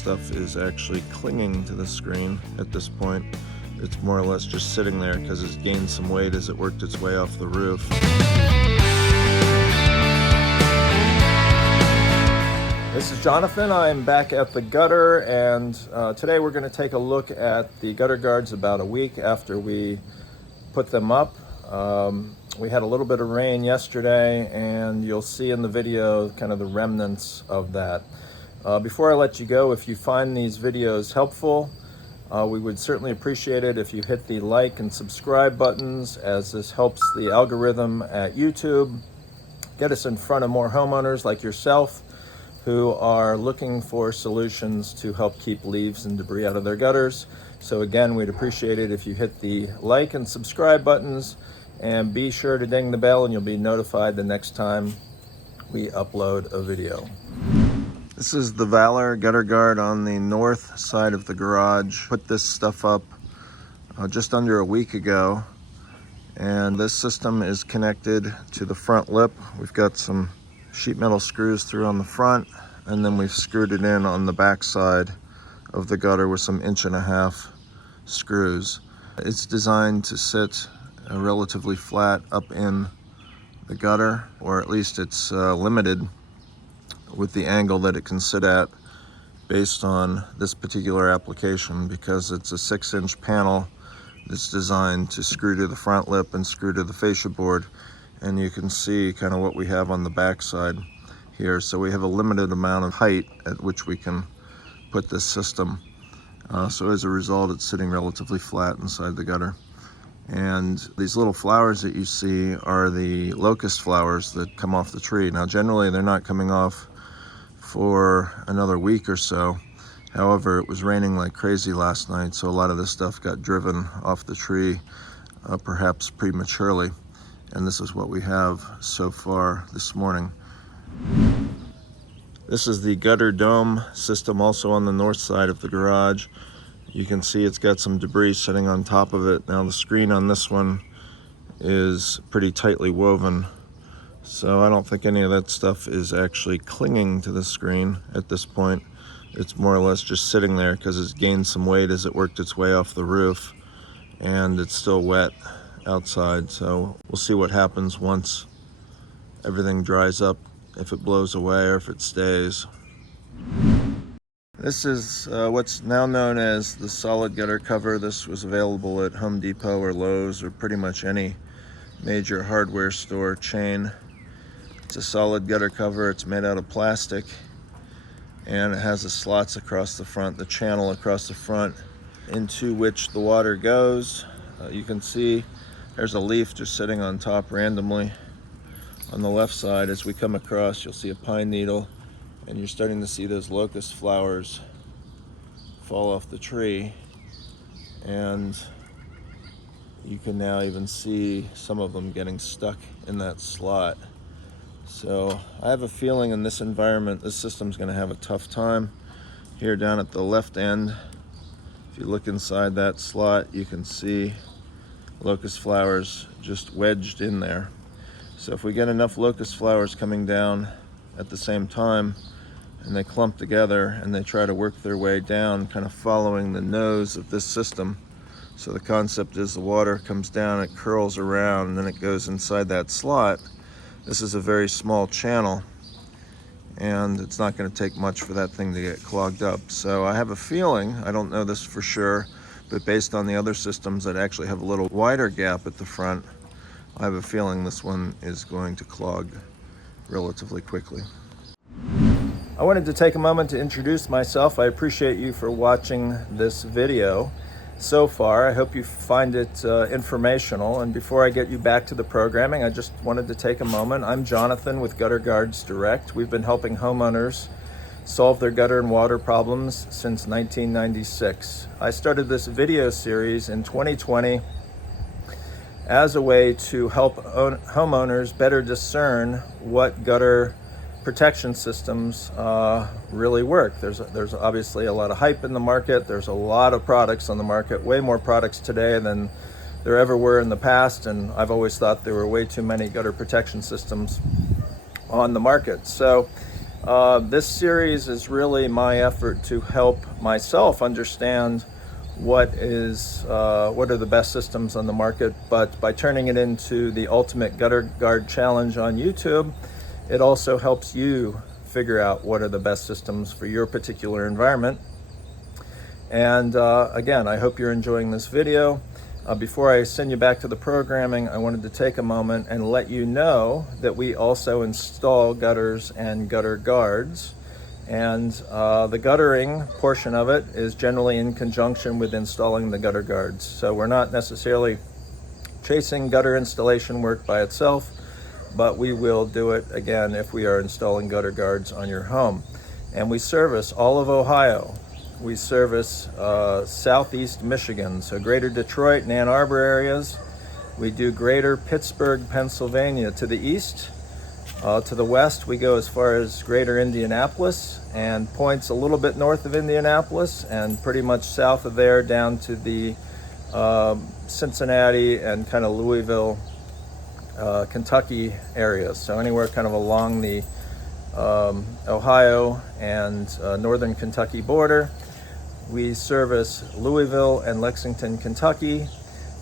stuff is actually clinging to the screen at this point. It's more or less just sitting there because it's gained some weight as it worked its way off the roof. This is Johnathan. I'm back at the gutter, and today we're going to take a look at the gutter guards about a week after we put them up. We had a little bit of rain yesterday, and you'll see in the video kind of the remnants of that. Before I let you go, if you find these videos helpful, we would certainly appreciate it if you hit the like and subscribe buttons, as this helps the algorithm at YouTube get us in front of more homeowners like yourself who are looking for solutions to help keep leaves and debris out of their gutters. So again, we'd appreciate it if you hit the like and subscribe buttons, and be sure to ding the bell and you'll be notified the next time we upload a video. This is the Valor gutter guard on the north side of the garage. Put this stuff up just under a week ago, and this system is connected to the front lip. We've got some sheet metal screws through on the front, and then we've screwed it in on the back side of the gutter with some 1.5" screws. It's designed to sit relatively flat up in the gutter, or at least it's limited with the angle that it can sit at based on this particular application, because it's a 6-inch panel that's designed to screw to the front lip and screw to the fascia board. And you can see kind of what we have on the back side here. So we have a limited amount of height at which we can put this system. So as a result, it's sitting relatively flat inside the gutter. And these little flowers that you see are the locust flowers that come off the tree. Now generally they're not coming off for another week or so. However, it was raining like crazy last night, so a lot of this stuff got driven off the tree, perhaps prematurely. And this is what we have so far this morning. This is the GutterDome system, also on the north side of the garage. You can see it's got some debris sitting on top of it. Now the screen on this one is pretty tightly woven, so I don't think any of that stuff is actually clinging to the screen at this point. It's more or less just sitting there because it's gained some weight as it worked its way off the roof, and it's still wet outside. So we'll see what happens once everything dries up, if it blows away or if it stays. This is what's now known as the solid gutter cover. This was available at Home Depot or Lowe's or pretty much any major hardware store chain. It's a solid gutter cover. It's made out of plastic, and it has the slots across the front, the channel across the front into which the water goes. You can see there's a leaf just sitting on top randomly. On the left side, as we come across, you'll see a pine needle, and you're starting to see those locust flowers fall off the tree. And you can now even see some of them getting stuck in that slot. So I have a feeling in this environment, this system's gonna have a tough time. Here down at the left end, if you look inside that slot, you can see locust flowers just wedged in there. So if we get enough locust flowers coming down at the same time, and they clump together and they try to work their way down, kind of following the nose of this system. So the concept is the water comes down, it curls around, and then it goes inside that slot. This is a very small channel, and it's not going to take much for that thing to get clogged up. So I have a feeling, I don't know this for sure, but based on the other systems that actually have a little wider gap at the front, I have a feeling this one is going to clog relatively quickly. I wanted to take a moment to introduce myself. I appreciate you for watching this video so far. I hope you find it informational. And before I get you back to the programming, I just wanted to take a moment. I'm Johnathan with Gutter Guards Direct. We've been helping homeowners solve their gutter and water problems since 1996. I started this video series in 2020 as a way to help homeowners better discern what gutter protection systems really work. There's obviously a lot of hype in the market. There's a lot of products on the market, way more products today than there ever were in the past, and I've always thought there were way too many gutter protection systems on the market. So This series is really my effort to help myself understand what are the best systems on the market, but by turning it into the Ultimate Gutter Guard Challenge on YouTube, it also helps you figure out what are the best systems for your particular environment. And again, I hope you're enjoying this video. Before I send you back to the programming, I wanted to take a moment and let you know that we also install gutters and gutter guards. And the guttering portion of it is generally in conjunction with installing the gutter guards. So we're not necessarily chasing gutter installation work by itself, but we will do it again if we are installing gutter guards on your home. And we service all of Ohio. We service southeast Michigan, so greater Detroit and Ann Arbor areas. We do greater Pittsburgh, Pennsylvania to the east. To the west, we go as far as greater Indianapolis and points a little bit north of Indianapolis, and pretty much south of there down to the Cincinnati and kind of Louisville, Kentucky areas. So anywhere kind of along the Ohio and northern Kentucky border. We service Louisville and Lexington, Kentucky,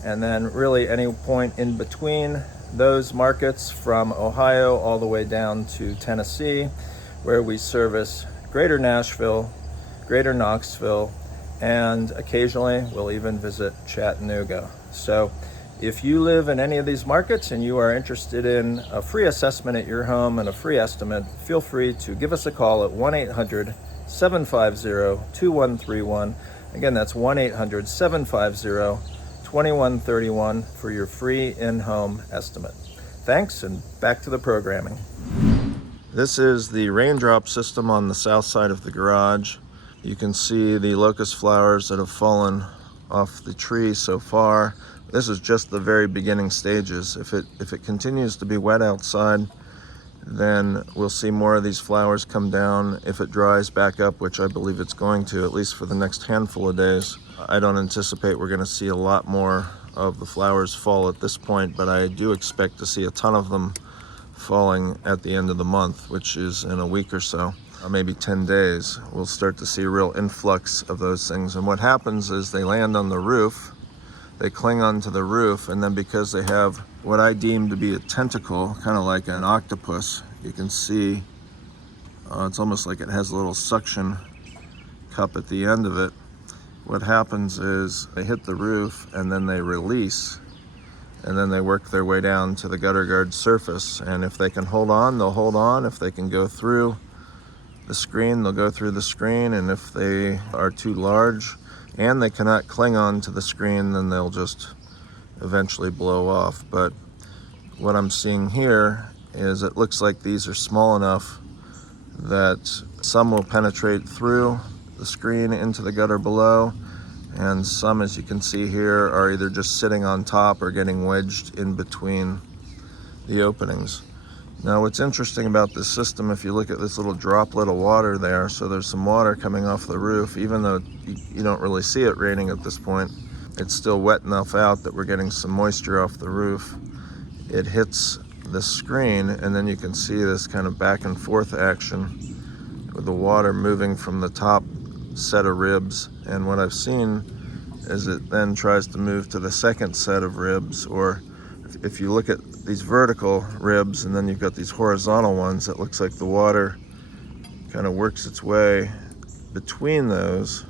and then really any point in between those markets from Ohio all the way down to Tennessee, where we service greater Nashville, greater Knoxville, and occasionally we'll even visit Chattanooga. So if you live in any of these markets and you are interested in a free assessment at your home and a free estimate, feel free to give us a call at 1-800-750-2131. Again, that's 1-800-750-2131 for your free in-home estimate. Thanks, and back to the programming. This is the RainDrop system on the south side of the garage. You can see the locust flowers that have fallen off the tree so far. This is just the very beginning stages. If it continues to be wet outside, then we'll see more of these flowers come down. If it dries back up, which I believe it's going to, at least for the next handful of days, I don't anticipate we're going to see a lot more of the flowers fall at this point, but I do expect to see a ton of them falling at the end of the month, which is in a week or so, or maybe 10 days. We'll start to see a real influx of those things. And what happens is they land on the roof, they cling onto the roof, and then because they have what I deem to be a tentacle, kind of like an octopus, you can see it's almost like it has a little suction cup at the end of it. What happens is they hit the roof and then they release, and then they work their way down to the gutter guard surface. And if they can hold on, they'll hold on. If they can go through the screen, they'll go through the screen. And if they are too large and they cannot cling on to the screen, then they'll just eventually blow off. But what I'm seeing here is it looks like these are small enough that some will penetrate through the screen into the gutter below, and some, as you can see here, are either just sitting on top or getting wedged in between the openings. Now, what's interesting about this system, if you look at this little droplet of water there, so there's some water coming off the roof, even though you don't really see it raining at this point, it's still wet enough out that we're getting some moisture off the roof. It hits the screen, and then you can see this kind of back and forth action with the water moving from the top set of ribs. And what I've seen is it then tries to move to the second set of ribs, or if you look at these vertical ribs and then you've got these horizontal ones, it looks like the water kind of works its way between those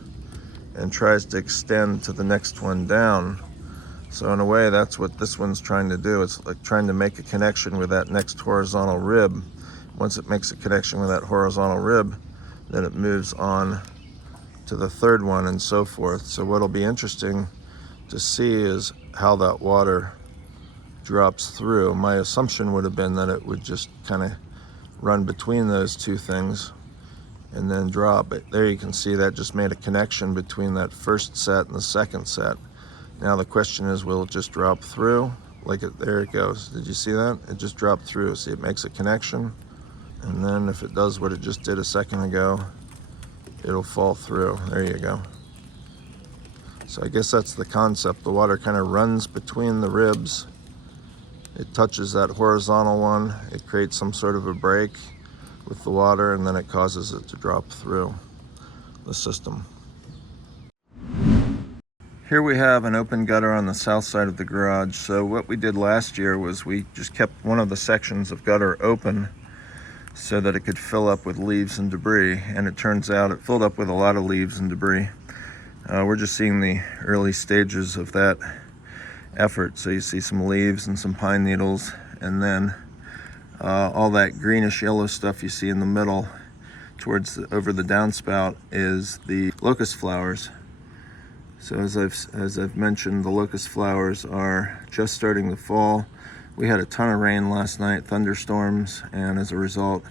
and tries to extend to the next one down. So in a way, that's what this one's trying to do. It's like trying to make a connection with that next horizontal rib. Once it makes a connection with that horizontal rib, then it moves on to the third one and so forth. So what'll be interesting to see is how that water drops through. My assumption would have been that it would just kind of run between those two things and then drop. But there you can see that just made a connection between that first set and the second set. Now the question is, will it just drop through? Like there it goes. Did you see that? It just dropped through. See, it makes a connection, and then if it does what it just did a second ago, it'll fall through. There you go. So I guess that's the concept. The water kind of runs between the ribs. It touches that horizontal one. It creates some sort of a break, with the water, and then it causes it to drop through the system. Here we have an open gutter on the south side of the garage. So what we did last year was we just kept one of the sections of gutter open so that it could fill up with leaves and debris, and it turns out it filled up with a lot of leaves and debris. We're just seeing the early stages of that effort. So you see some leaves and some pine needles, and then all that greenish yellow stuff you see in the middle towards over the downspout is the locust flowers. So as I've mentioned, the locust flowers are just starting to fall. We had a ton of rain last night, thunderstorms, and as a result,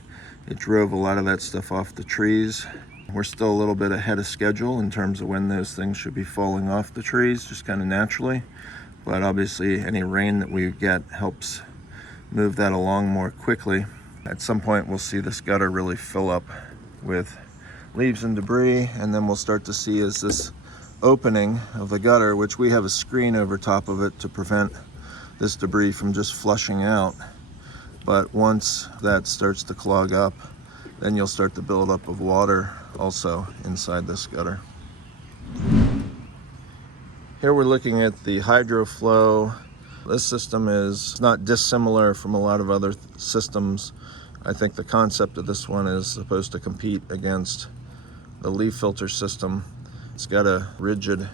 it drove a lot of that stuff off the trees. We're still a little bit ahead of schedule in terms of when those things should be falling off the trees, just kind of naturally. But obviously, any rain that we get helps move that along more quickly. At some point, we'll see this gutter really fill up with leaves and debris, and then we'll start to see as this opening of the gutter, which we have a screen over top of it to prevent this debris from just flushing out. But once that starts to clog up, then you'll start the buildup of water also inside this gutter. Here we're looking at the HydroFlo. This system is not dissimilar from a lot of other systems. I think the concept of this one is supposed to compete against the leaf filter system. It's got a rigid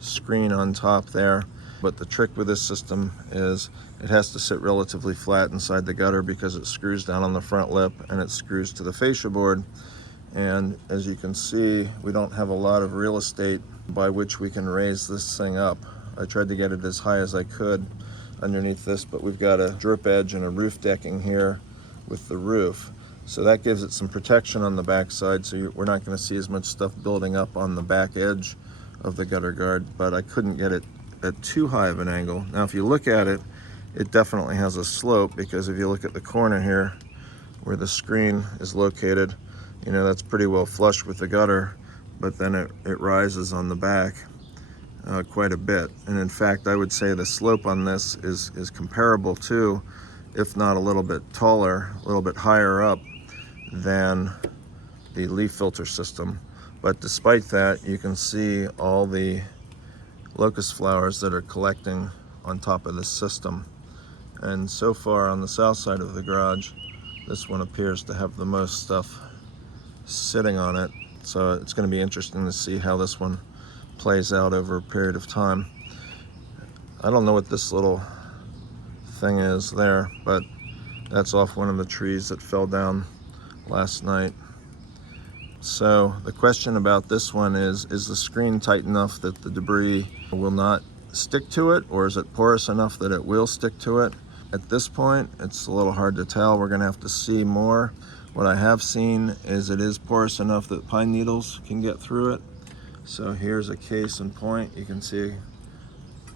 screen on top there, but the trick with this system is it has to sit relatively flat inside the gutter because it screws down on the front lip and it screws to the fascia board. And as you can see, we don't have a lot of real estate by which we can raise this thing up. I tried to get it as high as I could underneath this, but we've got a drip edge and a roof decking here with the roof. So that gives it some protection on the back side, so we're not going to see as much stuff building up on the back edge of the gutter guard, but I couldn't get it at too high of an angle. Now if you look at it, it definitely has a slope, because if you look at the corner here where the screen is located, you know, that's pretty well flush with the gutter, but then it rises on the back quite a bit. And in fact, I would say the slope on this is comparable to, if not a little bit taller, a little bit higher up than the leaf filter system. But despite that, you can see all the locust flowers that are collecting on top of this system. And so far on the south side of the garage, this one appears to have the most stuff sitting on it. So it's going to be interesting to see how this one plays out over a period of time. I don't know what this little thing is there, but that's off one of the trees that fell down last night. So the question about this one is the screen tight enough that the debris will not stick to it, or is it porous enough that it will stick to it? At this point, it's a little hard to tell. We're gonna have to see more. What I have seen is it is porous enough that pine needles can get through it. So here's a case in point. You can see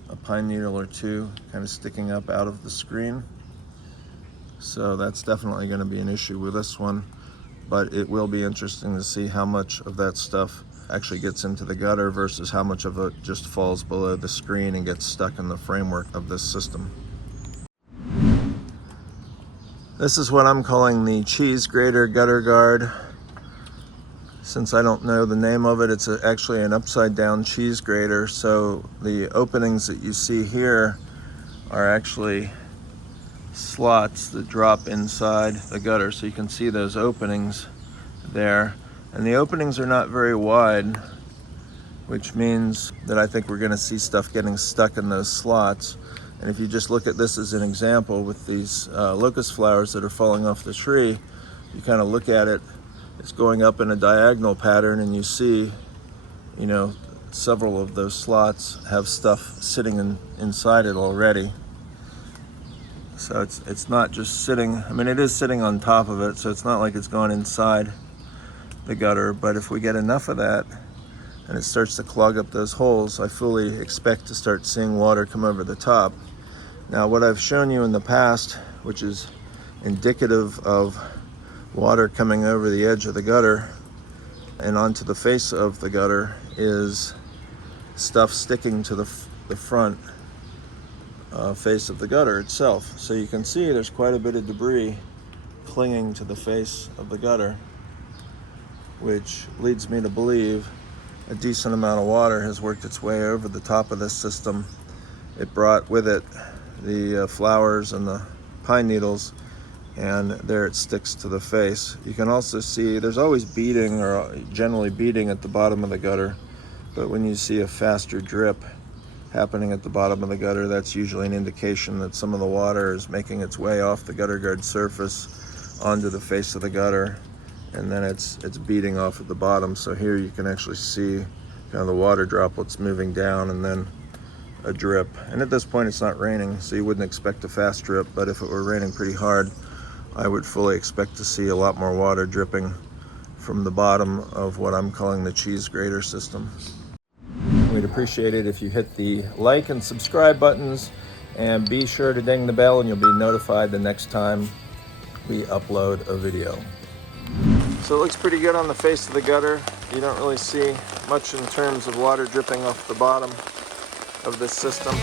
a pine needle or two kind of sticking up out of the screen. So that's definitely going to be an issue with this one, but it will be interesting to see how much of that stuff actually gets into the gutter versus how much of it just falls below the screen and gets stuck in the framework of this system. This is what I'm calling the cheese grater gutter guard. Since I don't know the name of it, it's actually an upside down cheese grater. So the openings that you see here are actually slots that drop inside the gutter. So you can see those openings there. And the openings are not very wide, which means that I think we're going to see stuff getting stuck in those slots. And if you just look at this as an example with these locust flowers that are falling off the tree, you kind of look at it, it's going up in a diagonal pattern, and you see, you know, several of those slots have stuff sitting inside it already. So it's not just sitting, I mean, it is sitting on top of it, so it's not like it's going inside the gutter, but if we get enough of that and it starts to clog up those holes, I fully expect to start seeing water come over the top. Now, what I've shown you in the past, which is indicative of water coming over the edge of the gutter and onto the face of the gutter, is stuff sticking to the front face of the gutter itself. So you can see there's quite a bit of debris clinging to the face of the gutter, which leads me to believe a decent amount of water has worked its way over the top of this system. It brought with it the flowers and the pine needles, and there it sticks to the face. You can also see there's always beading, or generally beading, at the bottom of the gutter, but when you see a faster drip happening at the bottom of the gutter, that's usually an indication that some of the water is making its way off the gutter guard surface onto the face of the gutter, and then it's beading off at the bottom. So here you can actually see kind of the water droplets moving down and then a drip. And at this point it's not raining, so you wouldn't expect a fast drip, but if it were raining pretty hard, I would fully expect to see a lot more water dripping from the bottom of what I'm calling the cheese grater system. We'd appreciate it if you hit the like and subscribe buttons, and be sure to ding the bell and you'll be notified the next time we upload a video. So it looks pretty good on the face of the gutter. You don't really see much in terms of water dripping off the bottom of this system.